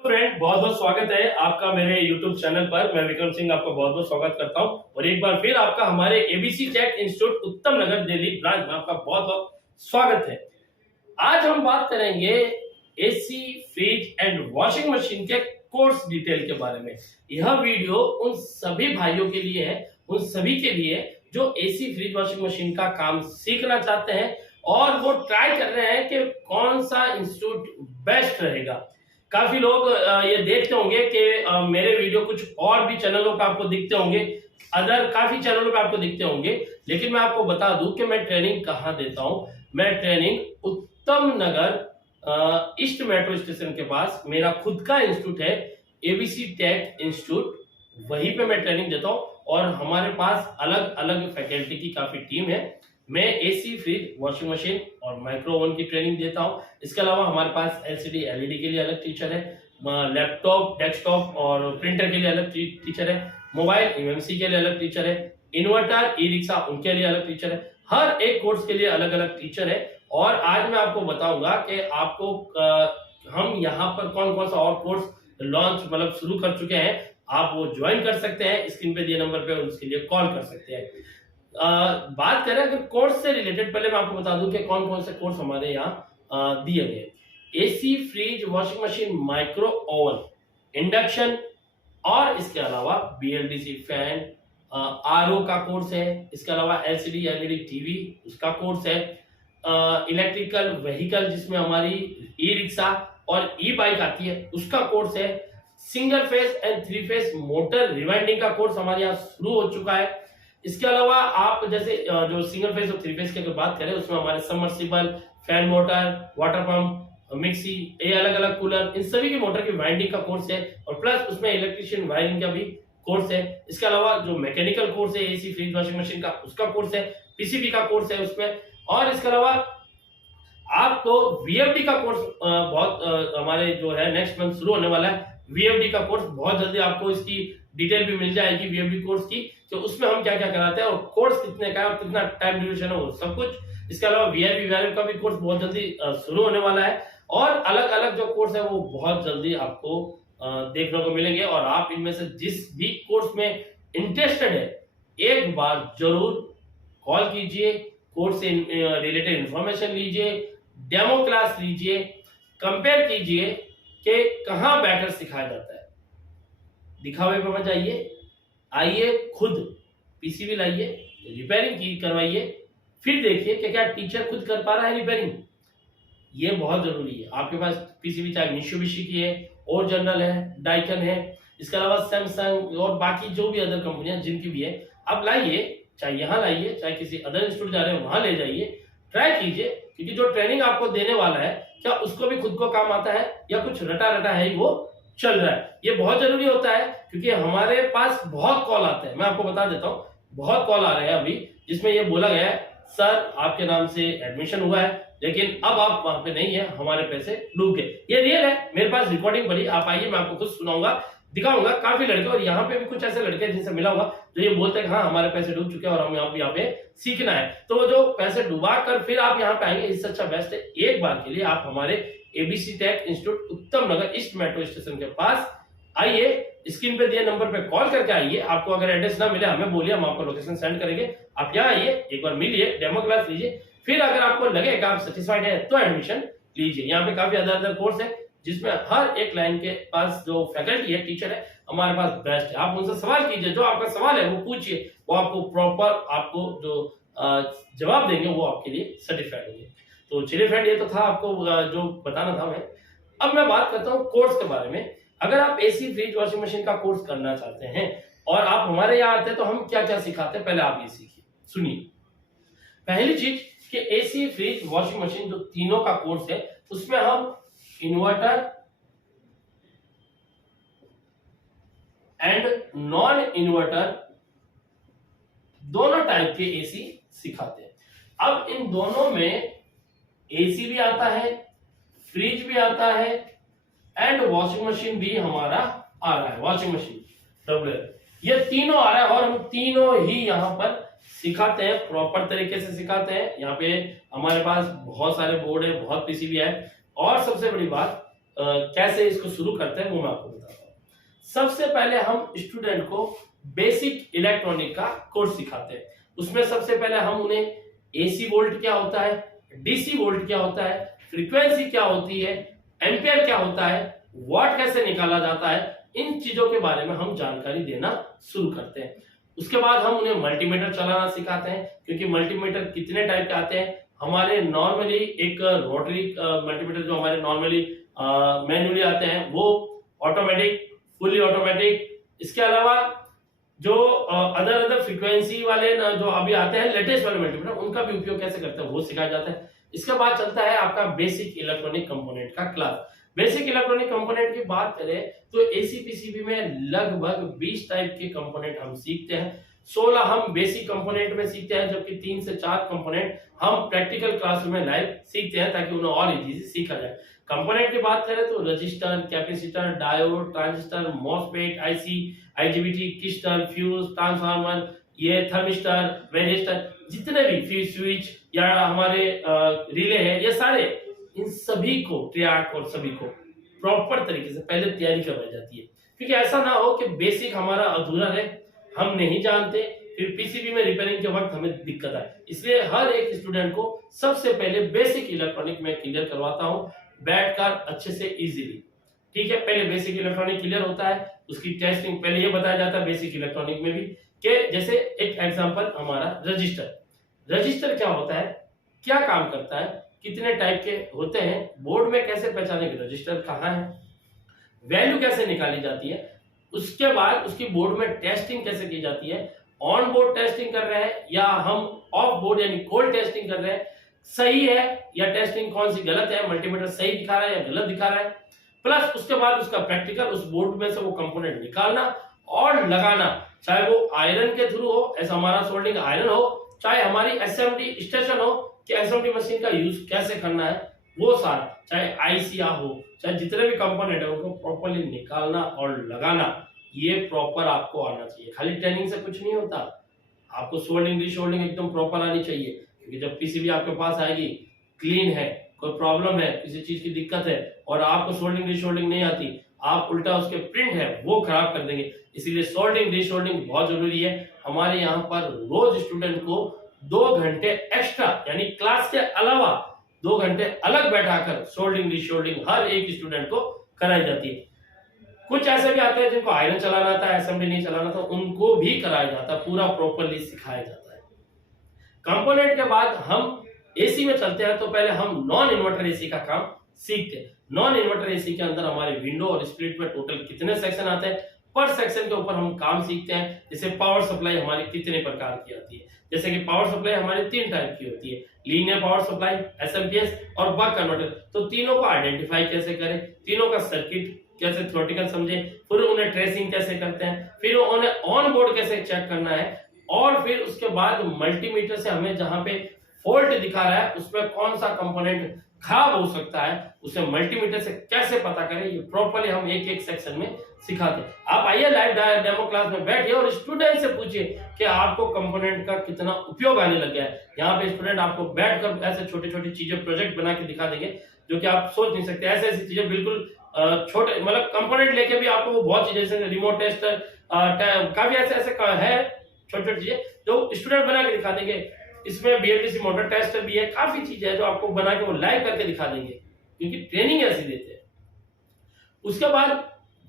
Friend, बहुत बहुत स्वागत है आपका मेरे YouTube चैनल पर। मैं विक्रम सिंह आपका बहुत बहुत स्वागत करता हूं और एक बार फिर आपका हमारे एबीसी टेक इंस्टीट्यूट उत्तम नगर दिल्ली ब्रांच में आपका बहुत बहुत स्वागत है। आज हम बात करेंगे AC, fridge and washing machine के कोर्स डिटेल के बारे में। यह वीडियो उन सभी भाइयों के लिए है, उन सभी के लिए जो एसी, फ्रिज, वॉशिंग मशीन का काम सीखना चाहते हैं और वो ट्राई कर रहे हैं कि कौन सा इंस्टीट्यूट बेस्ट रहेगा। काफी लोग ये देखते होंगे कि मेरे वीडियो कुछ और भी चैनलों पे आपको दिखते होंगे, अदर काफी चैनलों पे आपको दिखते होंगे, लेकिन मैं आपको बता दूं कि मैं ट्रेनिंग कहाँ देता हूं। मैं ट्रेनिंग उत्तम नगर ईस्ट मेट्रो स्टेशन के पास मेरा खुद का इंस्टीट्यूट है, एबीसी टेक इंस्टीट्यूट, वहीं पे मैं ट्रेनिंग देता हूँ और हमारे पास अलग अलग फैकल्टी की काफी टीम है। मैं एसी, फ्रिज, वॉशिंग मशीन और माइक्रो ओवन की ट्रेनिंग देता हूं। इसके अलावा हमारे पास एलसीडी, एलईडी के लिए अलग टीचर है, लैपटॉप, डेस्कटॉप और प्रिंटर के लिए अलग टीचर है, मोबाइल एमएमसी के लिए अलग टीचर है, इन्वर्टर, ई रिक्शा उनके लिए अलग टीचर है। हर एक कोर्स के लिए अलग अलग टीचर है और आज मैं आपको बताऊंगा कि आपको हम यहाँ पर कौन कौन सा और कोर्स लॉन्च मतलब शुरू कर चुके हैं। आप वो ज्वाइन कर सकते हैं, स्क्रीन पे दिए नंबर पे उसके लिए कॉल कर सकते हैं। बात करें अगर कोर्स से रिलेटेड, पहले मैं आपको बता दूं कि कौन कौन से कोर्स हमारे यहाँ दिए गए। AC, fridge, washing machine, micro oven, induction और इसके अलावा बीएलडीसी फैन, आरओ का कोर्स है। इसके अलावा एलसीडी, एलईडी टीवी उसका कोर्स है। इलेक्ट्रिकल व्हीकल जिसमें हमारी ई रिक्शा और ई बाइक आती है उसका कोर्स है। Single phase and three phase motor rewinding का कोर्स हमारे यहाँ शुरू हो चुका है। इसके अलावा आप जैसे जो सिंगल फेज और थ्री फेज की अगर बात करें उसमें हमारे submersible, fan motor, water pump, mixie, ये अलग अलग कूलर, इन सभी की मोटर की वाइंडिंग का कोर्स है और प्लस उसमें इलेक्ट्रिशियन वायरिंग का भी कोर्स है। इसके अलावा जो मैकेनिकल कोर्स है एसी, फ्रिज, वॉशिंग मशीन का उसका कोर्स है, पीसीबी का कोर्स है उसमें। और इसके अलावा आपको वीएफडी का कोर्स बहुत हमारे जो है नेक्स्ट मंथ शुरू होने वाला है। वीएफडी का कोर्स बहुत जल्दी आपको इसकी डिटेल भी मिल जाएगी वीएफडी कोर्स की, तो उसमें हम क्या क्या कराते हैं और कोर्स कितने का है और कितना टाइम ड्यूरेशन है वो सब कुछ। इसके अलावा वीआईपी वैल्यू का भी कोर्स बहुत जल्दी शुरू होने वाला है और अलग अलग जो कोर्स है वो बहुत जल्दी आपको देखने को मिलेंगे। और आप इनमें से जिस भी कोर्स में इंटरेस्टेड है एक बार जरूर कॉल कीजिए, कोर्स से रिलेटेड इंफॉर्मेशन लीजिए, डेमो क्लास लीजिए, कंपेयर कीजिए कि कहां बेटर सिखाया जाता है। दिखावे पे मत जाइए, आइए खुद पीसीबी लाइए, रिपेयरिंग की करवाइए, फिर देखिए कि क्या टीचर खुद कर पा रहा है रिपेयरिंग। ये बहुत जरूरी है। आपके पास पीसीबी चाहे मित्सुबिशी की है और जनरल है, डाइकन है, इसके अलावा सैमसंग और बाकी जो भी अदर कंपनियां जिनकी भी है, आप लाइए, चाहे यहाँ लाइए चाहे किसी अदर इंस्टीट्यूट जा रहे हैं वहां ले जाइए, ट्राई कीजिए, क्योंकि जो ट्रेनिंग आपको देने वाला है क्या उसको भी खुद को काम आता है या कुछ रटा रटा है वो चल रहा है। ये बहुत जरूरी होता है क्योंकि हमारे पास बहुत कॉल आते हैं। मैं आपको बता देता हूँ, बहुत कॉल आ रहे हैं अभी जिसमें ये बोला गया है सर आपके नाम से एडमिशन हुआ है लेकिन अब आप वहां पे नहीं है, हमारे पैसे डूब गए। ये रियल है, मेरे पास रिकॉर्डिंग पड़ी, आप आइए मैं आपको खुद सुनाऊंगा, दिखाऊंगा। काफी लड़के और यहाँ पे भी कुछ ऐसे लड़के जिनसे मिला हुआ जो ये बोलते हैं हाँ हमारे पैसे डूब चुके हैं और हम यहाँ पे सीखना है। तो वो जो पैसे डुबा कर फिर आप यहाँ पे आएंगे, इससे अच्छा बेस्ट है एक बार के लिए आप हमारे एबीसी टेक इंस्टीट्यूट उत्तम नगर ईस्ट मेट्रो स्टेशन के पास आइए, स्क्रीन पे दिए नंबर पे कॉल करके आइए। आपको अगर एड्रेस ना मिले हमें बोलिए, हम आपको लोकेशन सेंड करेंगे। आप यहाँ आइए, एक बार मिलिए, डेमो क्लास लीजिए, फिर अगर आपको लगे कि आप सेटिस्फाइड है तो एडमिशन लीजिए। यहाँ पे काफी अदर कोर्स है जिसमें हर एक लाइन के पास जो फैकल्टी है, टीचर है, हमारे पास बेस्ट है। आप उनसे सवाल कीजिए, जो आपका सवाल है वो पूछिए, वो आपको प्रॉपर आपको जो जवाब देंगे वो आपके लिए सर्टिफाइड होंगे। तो चलिए फ्रेंड, ये तो था आपको जो बताना था मैं। अब मैं बात करता हूँ कोर्स के बारे में। अगर आप एसी, फ्रिज, वॉशिंग मशीन का कोर्स करना चाहते हैं और आप हमारे यहाँ आते हैं तो हम क्या क्या सिखाते हैं पहले आप ये सीखिए, सुनिए। पहली चीज कि एसी, फ्रिज, वॉशिंग मशीन जो तीनों का कोर्स है उसमें हम इन्वर्टर एंड नॉन इन्वर्टर दोनों टाइप के एसी सिखाते हैं। अब इन दोनों में एसी भी आता है, फ्रिज भी आता है एंड वॉशिंग मशीन भी हमारा आ रहा है, वॉशिंग मशीन डब्ल्यूएल, ये तीनों आ रहा है और हम तीनों ही यहाँ पर सिखाते हैं, प्रॉपर तरीके से सिखाते हैं। यहाँ पे हमारे पास बहुत सारे बोर्ड है, बहुत पीसीबी है और सबसे बड़ी बात कैसे इसको शुरू करते हैं वो मैं आपको बताता हूँ। सबसे पहले हम स्टूडेंट को बेसिक इलेक्ट्रॉनिक का कोर्स सिखाते हैं। उसमें सबसे पहले हम उन्हें एसी वोल्ट क्या होता है, डीसी वोल्ट क्या होता है, फ्रीक्वेंसी क्या होती है, एम्पियर क्या होता है, वॉट कैसे निकाला जाता है, इन चीजों के बारे में हम जानकारी देना शुरू करते हैं। उसके बाद हम उन्हें मल्टीमीटर चलाना सिखाते हैं, क्योंकि मल्टीमीटर कितने टाइप के आते हैं। हमारे नॉर्मली एक रोटरी मल्टीमीटर जो हमारे नॉर्मली मैनुअली आते हैं, वो ऑटोमेटिक, फुली ऑटोमेटिक। इसके अलावा जो अदर फ्रीक्वेंसी वाले जो अभी आते हैं लेटेस्ट वाले मल्टीमीटर, उनका भी उपयोग कैसे करते हैं वो सिखाया जाता है। इसके बाद चलता है आपका बेसिक इलेक्ट्रॉनिक कंपोनेंट का क्लास। बेसिक इलेक्ट्रॉनिक कंपोनेंट की बात करें तो एसी पीसीबी में लगभग 20 टाइप के कंपोनेंट हम सीखते हैं। 16 हम बेसिक कंपोनेंट में सीखते हैं, जबकि 3 से 4 कंपोनेंट हम प्रैक्टिकल क्लासरूम में लाइव सीखते हैं, ताकि उन्हें और इजी से सीखा जाए। कंपोनेंट की बात करें तो register, capacitor, diode, transistor, MOSFET, IC, IGBT, crystal, fuse, transformer, ये थर्मिस्टर, वेरिस्टर, जितने भी फ्यूज, स्विच या हमारे रिले है, ये सारे, इन सभी को ट्रैक और सभी को प्रॉपर तरीके से पहले तैयारी करवाई जाती है। क्योंकि ऐसा ना हो कि बेसिक हमारा अधूरा रहे, हम नहीं जानते, फिर पीसीबी में रिपेयरिंग के वक्त हमें दिक्कत आए। इसलिए हर एक स्टूडेंट को सबसे पहले बेसिक इलेक्ट्रॉनिक में क्लियर करवाता हूं, बैठकर अच्छे से इजीली। ठीक है, पहले बेसिक इलेक्ट्रॉनिक क्लियर होता है, उसकी टेस्टिंग पहले ये बताया जाता है बेसिक इलेक्ट्रॉनिक में भी, कि जैसे एक एग्जांपल हमारा रजिस्टर क्या होता है, क्या काम करता है, कितने टाइप के होते हैं, बोर्ड में कैसे पहचाने कि रजिस्टर कहाँ है, वैल्यू कैसे निकाली जाती है, उसके बाद उसकी बोर्ड में टेस्टिंग कैसे की जाती है, ऑन बोर्ड टेस्टिंग कर रहे हैं या हम ऑफ बोर्ड यानी कोल्ड टेस्टिंग कर रहे हैं, सही है या टेस्टिंग कौन सी गलत है, मल्टीमीटर सही दिखा रहा है या गलत दिखा रहा है। प्लस उसके बाद उसका प्रैक्टिकल, उस बोर्ड में से वो कंपोनेंट निकालना और लगाना, चाहे वो आयरन के थ्रू हो, ऐसा हमारा सोल्डिंग आयरन हो, चाहे हमारी एसएमडी स्टेशन हो कि एसएमडी मशीन का यूज कैसे करना है, वो सारा, चाहे आईसीआ हो, चाहे जितने भी कंपोनेंट है उनको प्रॉपर्ली निकालना और लगाना, ये प्रॉपर आपको आना चाहिए। खाली ट्रेनिंग से कुछ नहीं होता, आपको सोल्डिंग डिशोल्डिंग एकदम प्रॉपर आनी चाहिए। क्योंकि जब पीसीबी आपके पास आएगी, क्लीन है, कोई प्रॉब्लम है, किसी चीज की दिक्कत है और आपको सोल्डिंग डिशोल्डिंग नहीं आती, आप उल्टा उसके प्रिंट है वो खराब कर देंगे। इसीलिए सोल्डिंग डिशोल्डिंग बहुत जरूरी है। हमारे यहाँ पर रोज स्टूडेंट को 2 घंटे एक्स्ट्रा, यानी क्लास के अलावा 2 घंटे अलग बैठाकर सोल्डिंग डिशोल्डिंग हर एक स्टूडेंट को कराई जाती है। कुछ ऐसे भी आते हैं जिनको आयरन चलाना आता है, एसएमडी नहीं चलाना था, उनको भी कराया जाता है, पूरा प्रॉपरली सिखाया जाता है। कंपोनेंट के बाद हम एसी में चलते हैं, तो पहले हम नॉन इन्वर्टर एसी का काम सीखते हैं। नॉन इन्वर्टर एसी के अंदर हमारे विंडो और स्प्लिट में टोटल कितने सेक्शन आते हैं, पर सेक्शन के ऊपर हम काम सीखते हैं। जैसे पावर सप्लाई हमारी कितने प्रकार की आती है, जैसे कि पावर सप्लाई हमारी 3 टाइप की होती है, लीनियर पावर सप्लाई, एसएमपीएस और बक कन्वर्टर। तो तीनों को आइडेंटिफाई कैसे करें, तीनों का सर्किट कैसे थ्योरेटिकल समझे, फिर उन्हें ट्रेसिंग कैसे करते हैं, फिर उन्हें ऑन बोर्ड कैसे चेक करना है, और फिर उसके बाद मल्टीमीटर से हमें जहां पे फॉल्ट दिखा रहा है उसमें कौन सा कंपोनेंट खराब हो सकता है, उसे मल्टीमीटर से कैसे पता करें, ये प्रॉपर्ली हम एक एक सेक्शन में सिखाते हैं। आप आइए लाइव डेमो क्लास में बैठिए और स्टूडेंट से पूछिए कि आपको कंपोनेंट का कितना उपयोग आने लग गया है। यहाँ पे स्टूडेंट आपको बैठकर ऐसे छोटी छोटी चीजें प्रोजेक्ट बना के दिखा देंगे जो कि आप सोच नहीं सकते। ऐसे ऐसी चीजें बिल्कुल छोटे, मतलब कंपोनेंट लेके भी आपको वो बहुत चीजें, जैसे रिमोट टेस्टर, काफी ऐसे ऐसे है छोटी छोटी चीजें जो स्टूडेंट बना के दिखा देंगे। इसमें बीएलडीसी मोटर टेस्टर भी है, काफी चीजें है जो आपको बना के वो लाइव करके दिखा देंगे, क्योंकि ट्रेनिंग ऐसी देते हैं। उसके बाद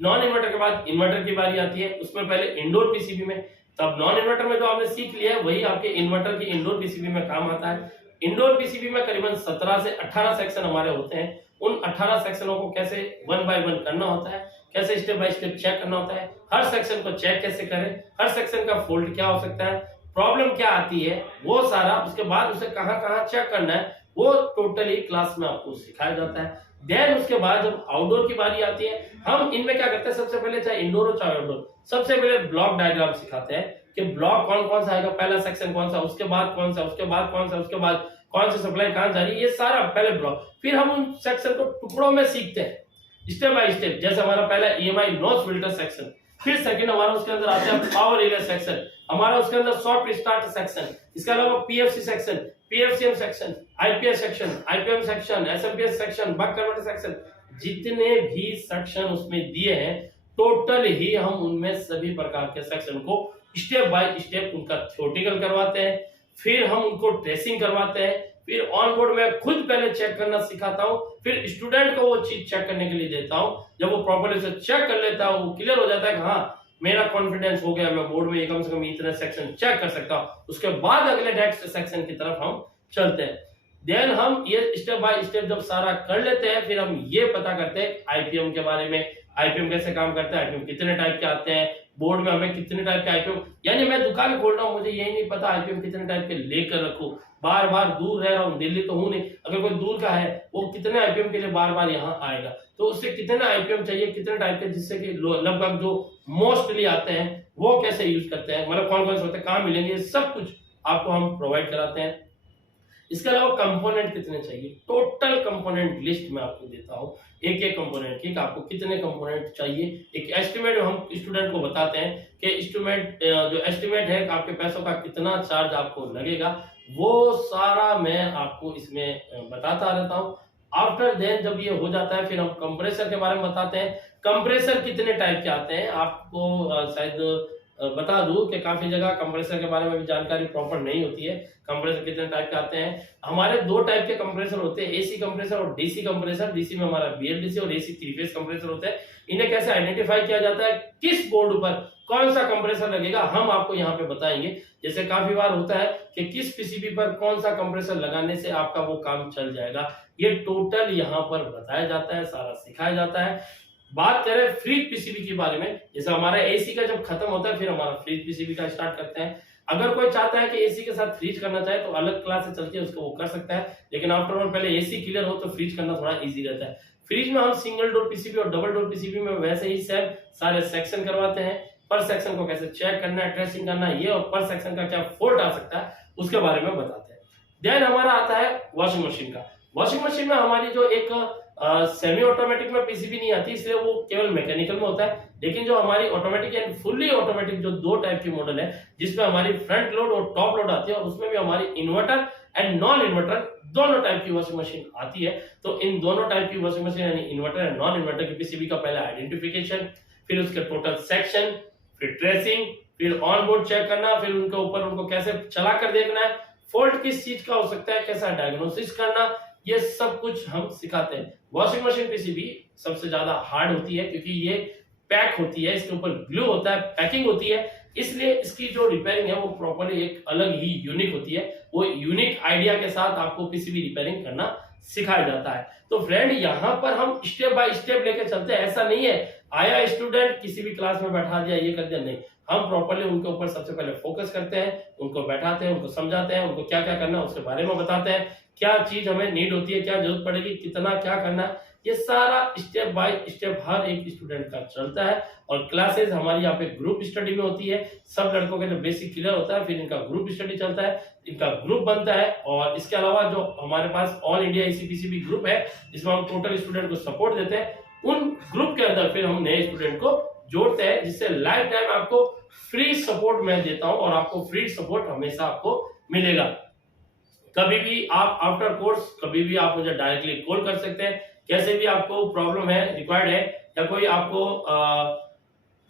नॉन इन्वर्टर के बाद इन्वर्टर की बारी आती है। उसमें पहले इंडोर पीसीबी में, तब नॉन इन्वर्टर में जो आपने सीख लिया है वही आपके इन्वर्टर की इंडोर पीसीबी में काम आता है। इंडोर पीसीबी में करीबन 17 से 18 सेक्शन हमारे होते हैं। उन 18 सेक्शनों को कैसे 1 बाय 1 करना होता है, कैसे स्टेप बाय स्टेप चेक करना होता है, हर सेक्शन को चेक कैसे करें, हर सेक्शन का फॉल्ट क्या हो सकता है, प्रॉब्लम क्या आती है, वो सारा, उसके बाद उसे कहां कहां चेक करना है, वो टोटली क्लास में आपको सिखाया जाता है। देन उसके बाद जब आउटडोर की बारी आती है, हम इनमें क्या करते हैं, सबसे पहले चाहे इंडोर हो चाहे आउटडोर, सबसे पहले ब्लॉक डायग्राम सिखाते हैं कि ब्लॉक कौन कौन सा आएगा, पहला सेक्शन कौन सा, उसके बाद कौन सा, उसके बाद कौन सा, उसके बाद कौन सी सप्लाई कहां जा रही है, ये सारा पहले ब्लॉक। फिर हम उन सेक्शन को टुकड़ों में सीखते हैं स्टेप बाय स्टेप। जैसे हमारा पहला ईएमआई नॉच फिल्टर सेक्शन, फिर सेकंड हमारा उसके अंदर आता है पावर रिले सेक्शन, हमारा उसके अंदर सॉफ्ट स्टार्ट सेक्शन, इसके अलावा PFC section, PFCM section, IPS section, IPM section, SMPS section, buck converter section, जितने भी सेक्शन उसमें दिए हैं टोटल ही हम उनमें सभी प्रकार के सेक्शन को स्टेप बाय स्टेप उनका थ्योरेटिकल करवाते हैं, फिर हम उनको ट्रेसिंग करवाते हैं, फिर ऑन बोर्ड में खुद पहले चेक करना सिखाता हूं, फिर स्टूडेंट को वो चीज चेक करने के लिए देता हूं। जब वो प्रॉपर्ली से चेक कर लेता है, वो क्लियर हो जाता है कि हाँ मेरा कॉन्फिडेंस हो गया, मैं बोर्ड में ये कम से कम इतने सेक्शन चेक कर सकता हूं, उसके बाद अगले नेक्स्ट सेक्शन की तरफ हम चलते हैं। देन हम ये स्टेप बाय स्टेप जब सारा कर लेते हैं, फिर हम ये पता करते हैं आईपीएम के बारे में, आईपीएम कैसे काम करता है, आईपीएम कितने टाइप के आते हैं, बोर्ड में हमें कितने टाइप के आईपीएम, यानी मैं दुकान खोल रहा हूँ, मुझे यही नहीं पता आईपीएम कितने टाइप के लेकर रखूं, बार बार दूर रह रहा हूँ, दिल्ली तो हूं नहीं, अगर कोई दूर का है वो कितने आईपीएम के लिए बार बार यहाँ आएगा, तो उससे कितने आईपीएम चाहिए, कितने टाइप के, जिससे कि लगभग जो मोस्टली आते हैं वो कैसे यूज करते हैं, मतलब कौन कौन से होते हैं, कहाँ मिलेंगे, सब कुछ आपको हम प्रोवाइड कराते हैं। इसके अलावा कंपोनेंट कितने चाहिए, टोटल कंपोनेंट लिस्ट मैं आपको देता हूं, एक एक कंपोनेंट की आपको कितने कंपोनेंट चाहिए, एक एस्टिमेट हम स्टूडेंट को बताते हैं कि एस्टिमेट जो एस्टिमेट है आपके पैसों का कितना चार्ज आपको लगेगा, वो सारा मैं आपको इसमें बताता रहता हूं। आफ्टर देन जब ये हो जाता है, फिर हम कंप्रेसर के बारे में बताते हैं। कंप्रेसर कितने टाइप के आते हैं आपको शायद बता दूं कि काफी जगह कंप्रेसर के बारे में भी जानकारी प्रॉपर नहीं होती है। कंप्रेसर कितने टाइप के आते हैं, हमारे दो टाइप के कंप्रेसर होते हैं, एसी कंप्रेसर और डीसी कंप्रेसर। डीसी में हमारा बीएलडीसी और एसी 3 फेज कंप्रेसर होते हैं। इन्हें कैसे आइडेंटिफाई किया जाता है, किस बोर्ड पर कौन सा कंप्रेसर लगेगा, हम आपको यहाँ पे बताएंगे। जैसे काफी बार होता है कि किस पीसीबी पर कौन सा कंप्रेसर लगाने से आपका वो काम चल जाएगा, ये टोटल यहाँ पर बताया जाता है, सारा सिखाया जाता है। बात करें फ्रीज पीसीबी के बारे में, जैसे हमारा एसी का जब खत्म होता है फिर हमारा फ्रीज पीसीबी का स्टार्ट करते हैं। अगर कोई चाहता है कि एसी के साथ फ्रीज करना चाहे तो अलग क्लास से चलती है, उसको वो कर सकता है, लेकिन आफ्टर ऑल पहले एसी क्लियर हो तो फ्रीज करना थोड़ा इजी रहता है। फ्रीज में हम सिंगल डोर पीसीबी और डबल डोर पीसीबी में वैसे ही सेम सारे सेक्शन करवाते हैं, पर सेक्शन को कैसे चेक करना है, ट्रेसिंग करना है, ये और पर सेक्शन का क्या फॉल्ट आ सकता है उसके बारे में बताते हैं। देन हमारा आता है वॉशिंग मशीन का। वॉशिंग मशीन में हमारी जो एक सेमी ऑटोमेटिक में पीसीबी नहीं आती, इसलिए वो केवल मैकेनिकल में होता है। लेकिन जो हमारी ऑटोमेटिक एंड फुल्ली ऑटोमेटिक जो दो टाइप की मॉडल है, जिसमें हमारी फ्रंट लोड और टॉप लोड आती है, और उसमें भी हमारी इन्वर्टर एंड नॉन इन्वर्टर दोनों टाइप की वॉशिंग मशीन आती है। तो इन दोनों टाइप की वॉशिंग मशीन यानी इन्वर्टर एंड नॉन इन्वर्टर की पीसीबी का पहले आइडेंटिफिकेशन, फिर उसके टोटल सेक्शन, फिर ट्रेसिंग, फिर ऑन बोर्ड चेक करना, फिर उनके ऊपर उनको कैसे चला कर देखना है, फॉल्ट किस चीज का हो सकता है, कैसा डायग्नोसिस करना, ये सब कुछ हम सिखाते हैं। वॉशिंग मशीन पीसीबी सबसे ज्यादा हार्ड होती है क्योंकि ये पैक होती है, इसके ऊपर ग्लू होता है, पैकिंग होती है, इसलिए इसकी जो रिपेयरिंग है वो प्रॉपर्ली एक अलग ही यूनिक होती है। वो यूनिक आइडिया के साथ आपको पीसीबी रिपेयरिंग करना सिखाया जाता है। तो फ्रेंड यहाँ पर हम स्टेप बाय स्टेप लेके चलते हैं, ऐसा नहीं है आया स्टूडेंट किसी भी क्लास में बैठा दिया ये कर दिया, नहीं, हम प्रॉपर्ली उनके ऊपर सबसे पहले फोकस करते हैं, उनको बैठाते हैं, उनको समझाते हैं, उनको क्या क्या करना है उसके बारे में बताते हैं, क्या चीज हमें नीड होती है, क्या जरूरत पड़ेगी, कितना क्या करना है, ये सारा स्टेप बाय स्टेप हर एक स्टूडेंट का चलता है। और क्लासेस हमारी यहाँ पे ग्रुप स्टडी में होती है, सब लड़कों का जो बेसिक क्लियर होता है फिर इनका ग्रुप स्टडी चलता है, इनका ग्रुप बनता है। और इसके अलावा जो हमारे पास ऑल इंडिया एसीपीसीबी ग्रुप है जिसमें हम टोटल स्टूडेंट को सपोर्ट देते हैं, उन ग्रुप के अंदर फिर हम नए स्टूडेंट को जोड़ते हैं, जिससे लाइफ टाइम आपको फ्री सपोर्ट मैं देता हूं और आपको फ्री सपोर्ट हमेशा आपको मिलेगा। कभी भी आप आफ्टर कोर्स कभी भी आप मुझे डायरेक्टली कॉल कर सकते हैं, कैसे भी आपको प्रॉब्लम है, रिक्वायर्ड है, या कोई आपको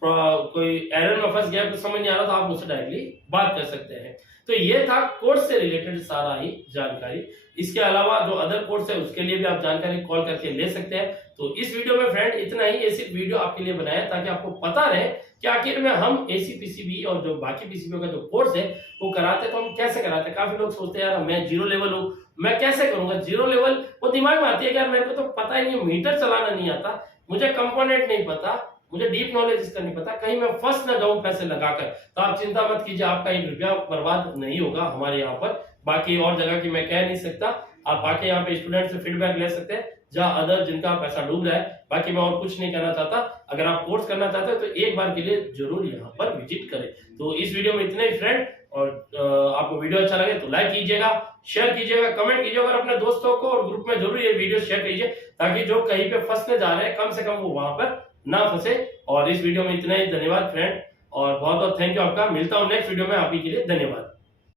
कोई एरर में फंस गया, कुछ समझ नहीं आ रहा तो आप मुझसे डायरेक्टली बात कर सकते हैं। तो ये था कोर्स से रिलेटेड सारा ही जानकारी। इसके अलावा जो अदर कोर्स है उसके लिए भी आप जानकारी कॉल करके ले सकते हैं। तो इस वीडियो में फ्रेंड इतना ही, ये सिर्फ वीडियो आपके लिए बनाया ताकि आपको पता रहे कि आखिर में हम एसी पीसीबी और जो बाकी पीसीबी का जो कोर्स है वो कराते तो हम कैसे कराते हैं। काफी लोग सोचते हैं यार मैं जीरो लेवल हूँ, मैं कैसे करूंगा जीरो लेवल, वो दिमाग में आती है कि यार मेरे को तो पता ही नहीं, मीटर चलाना नहीं आता, मुझे कंपोनेंट नहीं पता, मुझे डीप नॉलेज इसका नहीं पता, कहीं मैं फंस ना जाऊं पैसे लगाकर। तो आप चिंता मत कीजिए, आपका 1 रुपया बर्बाद नहीं होगा हमारे यहाँ पर। बाकी और जगह की मैं कह नहीं सकता, आप बाकी यहाँ पे स्टूडेंट से फीडबैक ले सकते हैं जहाँ अदर जिनका पैसा डूब रहा है। बाकी मैं और कुछ नहीं कहना चाहता, अगर आप कोर्स करना चाहते हो तो एक बार के लिए जरूर यहाँ पर विजिट करें। तो इस वीडियो में इतना ही फ्रेंड, और आपको वीडियो अच्छा लगे तो लाइक कीजिएगा, शेयर कीजिएगा, कमेंट कीजिएगा और अपने दोस्तों को और ग्रुप में जरूर ये वीडियो शेयर कीजिए ताकि जो कहीं पे फंसने जा रहे हैं कम से कम वो वहां पर ना फंसे। और इस वीडियो में इतना ही, धन्यवाद फ्रेंड, और बहुत बहुत थैंक यू आपका। मिलता हूँ नेक्स्ट वीडियो में, आप ही के लिए धन्यवाद।